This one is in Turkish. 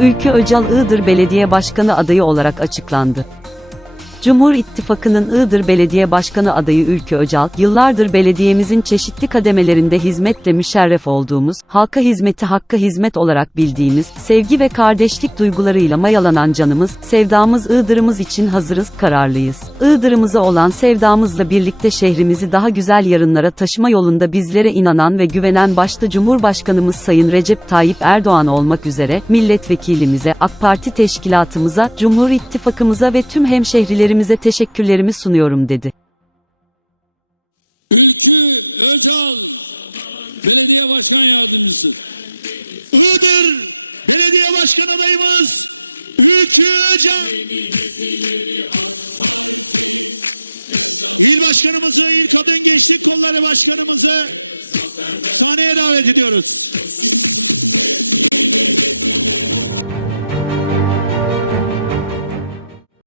Ülkü Öcal Iğdır Belediye Başkanı adayı olarak açıklandı. Cumhur İttifakı'nın Iğdır Belediye Başkanı adayı Ülkü Öcal, yıllardır belediyemizin çeşitli kademelerinde hizmetle müşerref olduğumuz, halka hizmeti hakka hizmet olarak bildiğimiz, sevgi ve kardeşlik duygularıyla mayalanan canımız, sevdamız Iğdır'ımız için hazırız, kararlıyız. Iğdır'ımıza olan sevdamızla birlikte şehrimizi daha güzel yarınlara taşıma yolunda bizlere inanan ve güvenen başta Cumhurbaşkanımız Sayın Recep Tayyip Erdoğan olmak üzere, milletvekilimize, AK Parti teşkilatımıza, Cumhur İttifakımıza ve tüm hemşehrilerimize teşekkürlerimi sunuyorum dedi. Özal belediye başkanı yardımcısı. Iğdır belediye başkan adayımız Ülkü Öcal. İl başkanımızı, il kadın gençlik kolları başkanımızı sahneye davet ediyoruz.